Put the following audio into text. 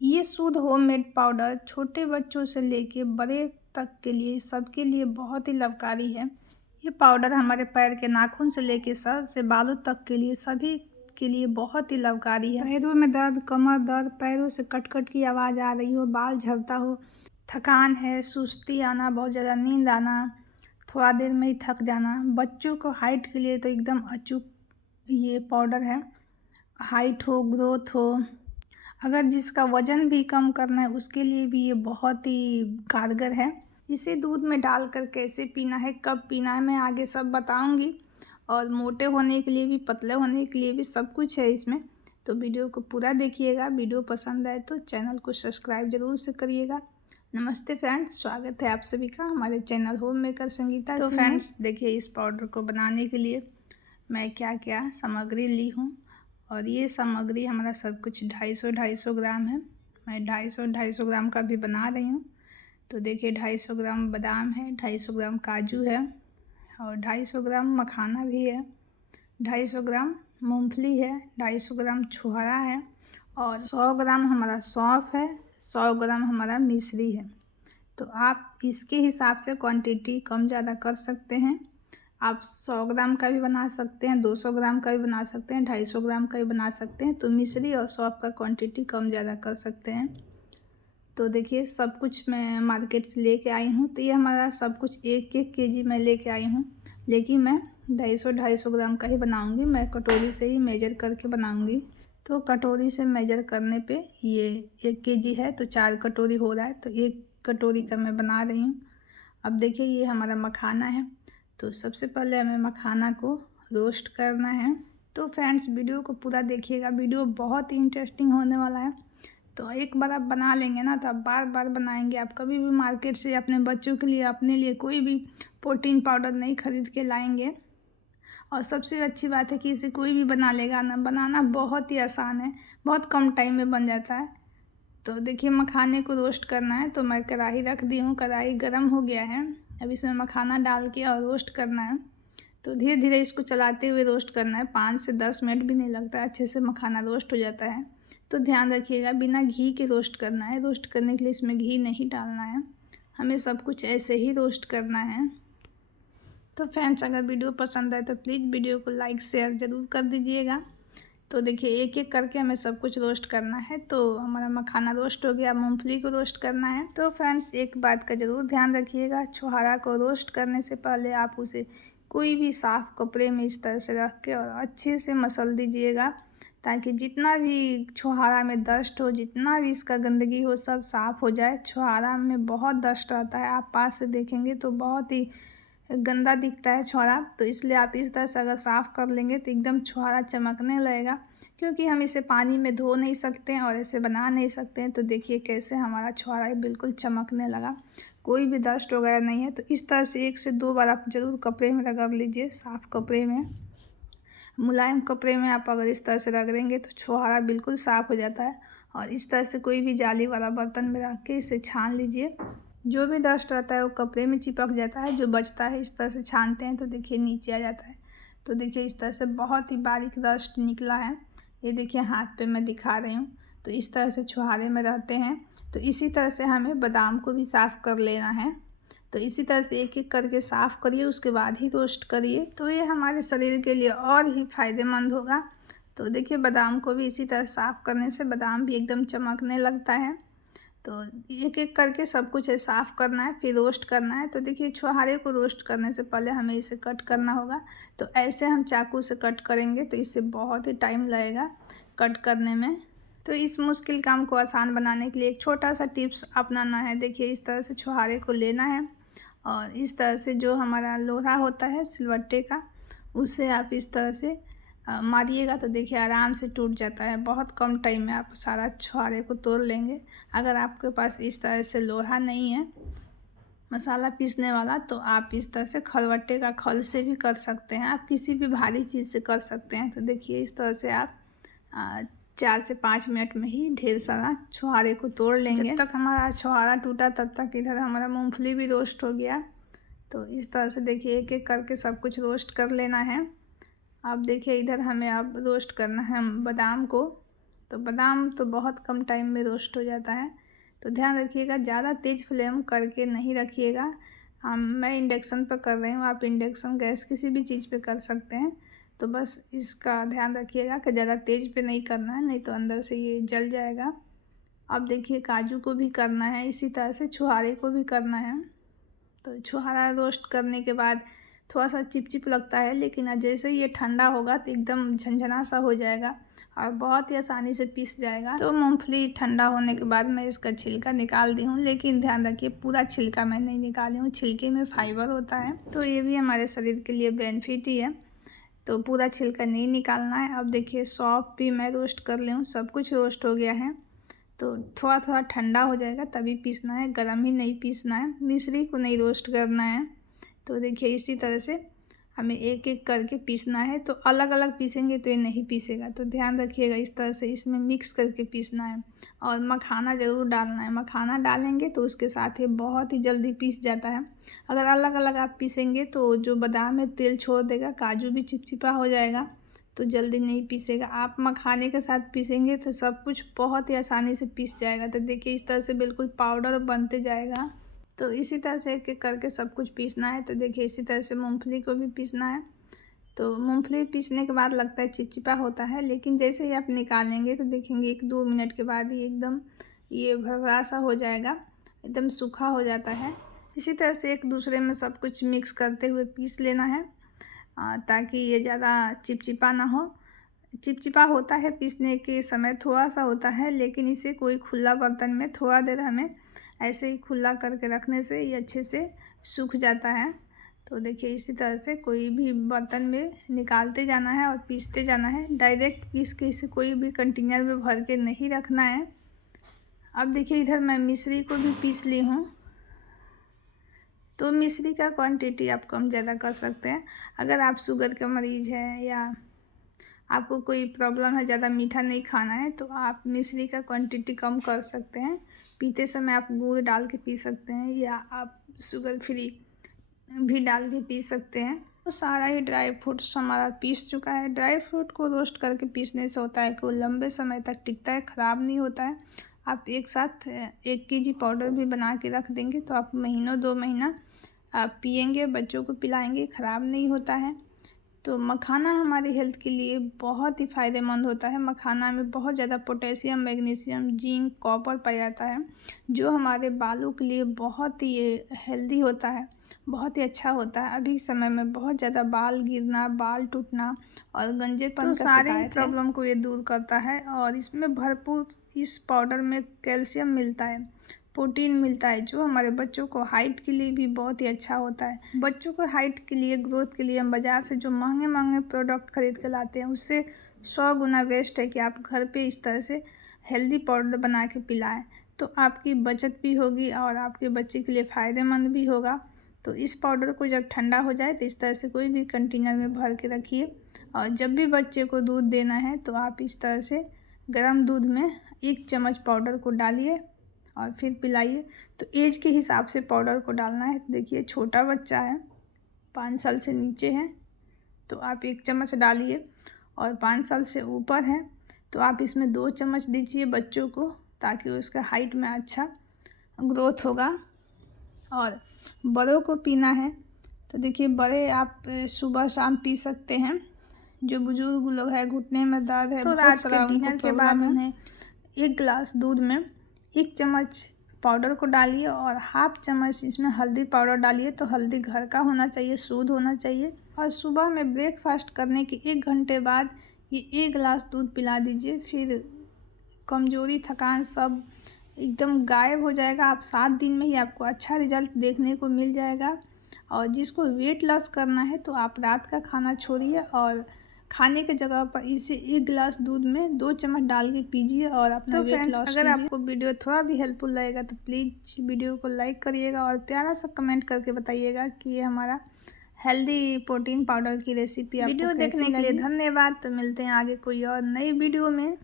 ये शुद्ध homemade powder छोटे बच्चों से लेके बड़े तक के लिए सबके लिए बहुत ही लाभकारी है। ये पाउडर हमारे पैर के नाखून से लेके सर से बालों तक के लिए सभी के लिए बहुत ही लाभकारी है। पैरों में दर्द, कमर दर्द, पैरों से कट की आवाज़ आ रही हो, बाल झड़ता हो, थकान है, सुस्ती आना, बहुत ज़्यादा नींद आना, थोड़ा देर में ही थक जाना, बच्चों को हाइट के लिए तो एकदम अचूक ये पाउडर है। हाइट हो, ग्रोथ हो, अगर जिसका वज़न भी कम करना है उसके लिए भी ये बहुत ही कारगर है। इसे दूध में डालकर कैसे पीना है, कब पीना है, मैं आगे सब बताऊंगी। और मोटे होने के लिए भी, पतले होने के लिए भी सब कुछ है इसमें। तो वीडियो को पूरा देखिएगा। वीडियो पसंद आए तो चैनल को सब्सक्राइब जरूर से करिएगा। नमस्ते फ्रेंड्स, स्वागत है आप सभी का हमारे चैनल होम मेकर संगीता। तो फ्रेंड्स देखिए, इस पाउडर को बनाने के लिए मैं क्या क्या सामग्री ली हूँ। और ये सामग्री हमारा सब कुछ 250 ग्राम है। मैं 250 ग्राम का भी बना रही हूँ। तो देखिए 250 ग्राम बादाम है, 250 ग्राम काजू है और 250 ग्राम मखाना भी है, 250 ग्राम मूंगफली है, 250 ग्राम छुहारा है और 100 ग्राम हमारा सौंफ है, 100 ग्राम हमारा मिश्री है। तो आप इसके हिसाब से क्वांटिटी कम ज़्यादा कर सकते हैं। आप 100 ग्राम का भी बना सकते हैं, 200 ग्राम का भी बना सकते हैं, 250 ग्राम का भी बना सकते हैं। तो मिश्री और सौंफ का क्वांटिटी कम ज़्यादा कर सकते हैं। तो देखिए सब कुछ मैं मार्केट से लेके आई हूँ। तो ये हमारा सब कुछ 1-1 केजी मैं लेके आई हूँ, लेकिन मैं 250 ग्राम का ही बनाऊँगी। मैं कटोरी से ही मेजर करके बनाऊँगी। तो कटोरी से मेजर करने पे ये 1 केजी है तो 4 कटोरी हो रहा है। तो 1 कटोरी का मैं बना रही हूँ। अब देखिए ये हमारा मखाना है। तो सबसे पहले हमें मखाना को रोस्ट करना है। तो फ्रेंड्स वीडियो को पूरा देखिएगा, वीडियो बहुत ही इंटरेस्टिंग होने वाला है। तो एक बार आप बना लेंगे ना तो आप बार बार बनाएंगे। आप कभी भी मार्केट से अपने बच्चों के लिए, अपने लिए कोई भी प्रोटीन पाउडर नहीं खरीद के लाएंगे। और सबसे अच्छी बात है कि इसे कोई भी बना लेगा ना, बनाना बहुत ही आसान है, बहुत कम टाइम में बन जाता है। तो देखिए मखाने को रोस्ट करना है। तो मैं कढ़ाई रख दी हूँ, कढ़ाई गर्म हो गया है। अब इसमें मखाना डाल के और रोस्ट करना है। तो धीरे धीरे इसको चलाते हुए रोस्ट करना है। 5 से 10 मिनट भी नहीं लगता है, अच्छे से मखाना रोस्ट हो जाता है। तो ध्यान रखिएगा, बिना घी के रोस्ट करना है। रोस्ट करने के लिए इसमें घी नहीं डालना है, हमें सब कुछ ऐसे ही रोस्ट करना है। तो फ्रेंड्स अगर वीडियो पसंद आए तो प्लीज़ वीडियो को लाइक शेयर ज़रूर कर दीजिएगा। तो देखिए एक एक करके हमें सब कुछ रोस्ट करना है। तो हमारा मखाना रोस्ट हो गया, मूंगफली को रोस्ट करना है। तो फ्रेंड्स एक बात का ज़रूर ध्यान रखिएगा, छुहारा को रोस्ट करने से पहले आप उसे कोई भी साफ़ कपड़े में इस तरह से रख के और अच्छे से मसल दीजिएगा, ताकि जितना भी छुहारा में डस्ट हो, जितना भी इसका गंदगी हो, सब साफ़ हो जाए। छुहारा में बहुत डस्ट रहता है, आप पास से देखेंगे तो बहुत ही गंदा दिखता है छुहारा। तो इसलिए आप इस तरह से अगर साफ़ कर लेंगे तो एकदम छुहारा चमकने लगेगा। क्योंकि हम इसे पानी में धो नहीं सकते हैं और इसे बना नहीं सकते हैं। तो देखिए कैसे हमारा छुहारा बिल्कुल चमकने लगा, कोई भी डस्ट वगैरह नहीं है। तो इस तरह से 1 से 2 बार आप ज़रूर कपड़े में रगड़ लीजिए, साफ़ कपड़े में, मुलायम कपड़े में आप अगर इस तरह से रगड़ेंगे तो छुहारा बिल्कुल साफ़ हो जाता है। और इस तरह से कोई भी जाली वाला बर्तन में रख के इसे छान लीजिए। जो भी डस्ट रहता है वो कपड़े में चिपक जाता है, जो बचता है इस तरह से छानते हैं तो देखिए नीचे आ जाता है। तो देखिए इस तरह से बहुत ही बारीक डस्ट निकला है। ये देखिए हाथ पे मैं दिखा रही हूँ। तो इस तरह से छुहारे में रहते हैं। तो इसी तरह से हमें बादाम को भी साफ़ कर लेना है। तो इसी तरह से एक एक करके साफ़ करिए, उसके बाद ही रोस्ट करिए। तो ये हमारे शरीर के लिए और ही फ़ायदेमंद होगा। तो देखिए बादाम को भी इसी तरह साफ़ करने से बादाम भी एकदम चमकने लगता है। तो एक एक करके सब कुछ साफ़ करना है, फिर रोस्ट करना है। तो देखिए छुहारे को रोस्ट करने से पहले हमें इसे कट करना होगा। तो ऐसे हम चाकू से कट करेंगे तो इससे बहुत ही टाइम लगेगा कट करने में। तो इस मुश्किल काम को आसान बनाने के लिए एक छोटा सा टिप्स अपनाना है। देखिए इस तरह से छुहारे को लेना है और इस तरह से जो हमारा लोहा होता है सिलवट्टे का, उससे आप इस तरह से मारिएगा तो देखिए आराम से टूट जाता है। बहुत कम टाइम में आप सारा छुहारे को तोड़ लेंगे। अगर आपके पास इस तरह से लोहा नहीं है मसाला पीसने वाला, तो आप इस तरह से खलबट्टे का खल से भी कर सकते हैं, आप किसी भी भारी चीज़ से कर सकते हैं। तो देखिए इस तरह से आप 4 से 5 मिनट में ही ढेर सारा छुहारे को तोड़ लेंगे। जब तक हमारा छुहारा टूटा तब तक इधर हमारा मूंगफली भी रोस्ट हो गया। तो इस तरह से देखिए एक एक करके सब कुछ रोस्ट कर लेना है। अब देखिए इधर हमें अब रोस्ट करना है बादाम को। तो बादाम तो बहुत कम टाइम में रोस्ट हो जाता है। तो ध्यान रखिएगा, ज़्यादा तेज़ फ्लेम करके नहीं रखिएगा। मैं इंडक्शन पर कर रही हूँ, आप इंडक्शन गैस किसी भी चीज़ पे कर सकते हैं। तो बस इसका ध्यान रखिएगा कि ज़्यादा तेज़ पे नहीं करना है, नहीं तो अंदर से ये जल जाएगा। अब देखिए काजू को भी करना है, इसी तरह से छुहारे को भी करना है। तो छुहारा रोस्ट करने के बाद थोड़ा सा चिपचिप लगता है, लेकिन जैसे ही ये ठंडा होगा तो एकदम झंझना सा हो जाएगा और बहुत ही आसानी से पीस जाएगा। तो मूंगफली ठंडा होने के बाद मैं इसका छिलका निकाल दी हूँ, लेकिन ध्यान रखिए पूरा छिलका मैं नहीं निकाली हूँ, छिलके में फाइबर होता है तो ये भी हमारे शरीर के लिए बेनिफिट ही है। तो पूरा छिलका नहीं निकालना है। अब देखिए सौंफ भी मैं रोस्ट कर ली हूँ, सब कुछ रोस्ट हो गया है। तो थोड़ा थोड़ा ठंडा हो जाएगा तभी पीसना है, गरम ही नहीं पीसना है। मिश्री को नहीं रोस्ट करना है। तो देखिए इसी तरह से हमें एक एक करके पीसना है। तो अलग अलग पीसेंगे तो ये नहीं पीसेगा, तो ध्यान रखिएगा इस तरह से इसमें मिक्स करके पीसना है। और मखाना ज़रूर डालना है, मखाना डालेंगे तो उसके साथ ये बहुत ही जल्दी पीस जाता है। अगर अलग अलग आप पीसेंगे तो जो बादाम है तेल छोड़ देगा, काजू भी चिपचिपा हो जाएगा, तो जल्दी नहीं पीसेगा। आप मखाने के साथ पीसेंगे तो सब कुछ बहुत ही आसानी से पीस जाएगा। तो देखिए इस तरह से बिल्कुल पाउडर बनते जाएगा। तो इसी तरह से एक एक करके सब कुछ पीसना है। तो देखिए इसी तरह से मूंगफली को भी पीसना है। तो मूंगफली पीसने के बाद लगता है चिपचिपा होता है, लेकिन जैसे ही आप निकालेंगे तो देखेंगे 1-2 मिनट के बाद ही एकदम ये भरभरा सा हो जाएगा, एकदम सूखा हो जाता है। इसी तरह से एक दूसरे में सब कुछ मिक्स करते हुए पीस लेना है ताकि ये ज़्यादा चिपचिपा ना हो। चिपचिपा होता है पीसने के समय, थोड़ा सा होता है, लेकिन इसे कोई खुला बर्तन में थोड़ा देर हमें ऐसे ही खुला करके रखने से ये अच्छे से सूख जाता है। तो देखिए इसी तरह से कोई भी बर्तन में निकालते जाना है और पीसते जाना है। डायरेक्ट पीस के इसे कोई भी कंटेनर में भर के नहीं रखना है। अब देखिए इधर मैं मिश्री को भी पीस ली हूँ। तो मिश्री का क्वांटिटी आप कम ज़्यादा कर सकते हैं। अगर आप शुगर के मरीज़ हैं या आपको कोई प्रॉब्लम है, ज़्यादा मीठा नहीं खाना है, तो आप मिश्री का क्वांटिटी कम कर सकते हैं। पीते समय आप गुड़ डाल के पी सकते हैं या आप शुगर फ्री भी डाल के पी सकते हैं। तो सारा ही ड्राई फ्रूट्स हमारा पीस चुका है। ड्राई फ्रूट को रोस्ट करके पीसने से होता है कि वो लंबे समय तक टिकता है, ख़राब नहीं होता है। आप एक साथ 1 kg पाउडर भी बना के रख देंगे तो आप महीनों 2 महीना आप पिएंगे, बच्चों को पिलाएंगे, ख़राब नहीं होता है। तो मखाना हमारी हेल्थ के लिए बहुत ही फ़ायदेमंद होता है। मखाना में बहुत ज़्यादा पोटेशियम, मैग्नीशियम, जिंक, कॉपर पाया जाता है, जो हमारे बालों के लिए बहुत ही हेल्दी होता है, बहुत ही अच्छा होता है। अभी समय में बहुत ज़्यादा बाल गिरना, बाल टूटना और गंजेपन का सारी प्रॉब्लम को ये दूर करता है। और इसमें भरपूर इस पाउडर में कैल्शियम मिलता है, प्रोटीन मिलता है, जो हमारे बच्चों को हाइट के लिए भी बहुत ही अच्छा होता है। बच्चों को हाइट के लिए, ग्रोथ के लिए हम बाज़ार से जो महंगे महंगे प्रोडक्ट खरीद के लाते हैं उससे 100 गुना बेस्ट है कि आप घर पे इस तरह से हेल्दी पाउडर बना के पिलाएं। तो आपकी बचत भी होगी और आपके बच्चे के लिए फ़ायदेमंद भी होगा। तो इस पाउडर को जब ठंडा हो जाए तो इस तरह से कोई भी कंटेनर में भर के रखिए। और जब भी बच्चे को दूध देना है तो आप इस तरह से गर्म दूध में 1 चम्मच पाउडर को डालिए और फिर पिलाइए। तो एज के हिसाब से पाउडर को डालना है। देखिए छोटा बच्चा है, 5 साल से नीचे है तो आप 1 चम्मच डालिए, और 5 साल से ऊपर है तो आप इसमें 2 चम्मच दीजिए बच्चों को, ताकि उसका हाइट में अच्छा ग्रोथ होगा। और बड़ों को पीना है तो देखिए बड़े आप सुबह शाम पी सकते हैं। जो बुजुर्ग लोग हैं, घुटने में दर्द है, तो रात के डिनर के बाद उन्हें 1 गिलास दूध में 1 चम्मच पाउडर को डालिए और हाफ चम्मच इसमें हल्दी पाउडर डालिए। तो हल्दी घर का होना चाहिए, शुद्ध होना चाहिए। और सुबह में ब्रेकफास्ट करने के 1 घंटे बाद ये 1 गिलास दूध पिला दीजिए। फिर कमज़ोरी, थकान सब एकदम गायब हो जाएगा। आप 7 दिन में ही आपको अच्छा रिजल्ट देखने को मिल जाएगा। और जिसको वेट लॉस करना है तो आप रात का खाना छोड़िए और खाने के जगह पर इसे 1 गिलास दूध में 2 चम्मच डाल के पीजिए और अपना वेट लॉस कीजिए। अगर आपको वीडियो थोड़ा भी हेल्पफुल लगेगा तो प्लीज़ वीडियो को लाइक करिएगा और प्यारा सा कमेंट करके बताइएगा कि ये हमारा हेल्दी प्रोटीन पाउडर की रेसिपी आपको कैसी लगी। वीडियो देखने के लिए धन्यवाद। तो मिलते हैं आगे कोई और नई वीडियो में।